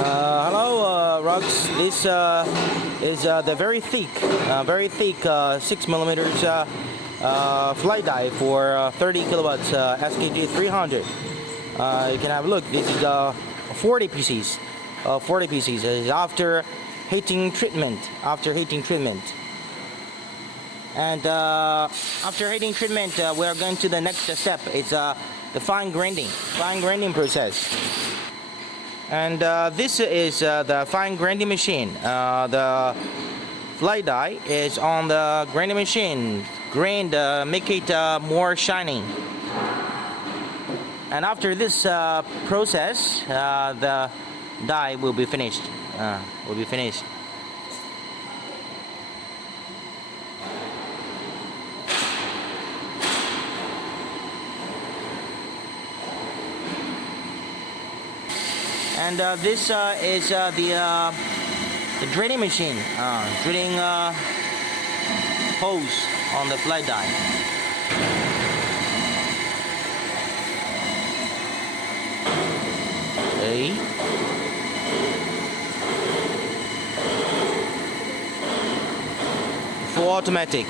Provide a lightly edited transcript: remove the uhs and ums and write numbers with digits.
Hello, Rux. This is the very thick 6 millimeters flight die for 30 kilowatts SKG 300. You can have a look. This is 40 pieces. 40 pieces after heating treatment. And after heating treatment, we are going to the next step. It's the fine grinding process. And this is the fine grinding machine. The fly die is on the grinding machine. Grind, make it more shining. And after this process, the die will be finished. And this is the drilling machine, drilling holes on the fly die. Okay. Full automatic.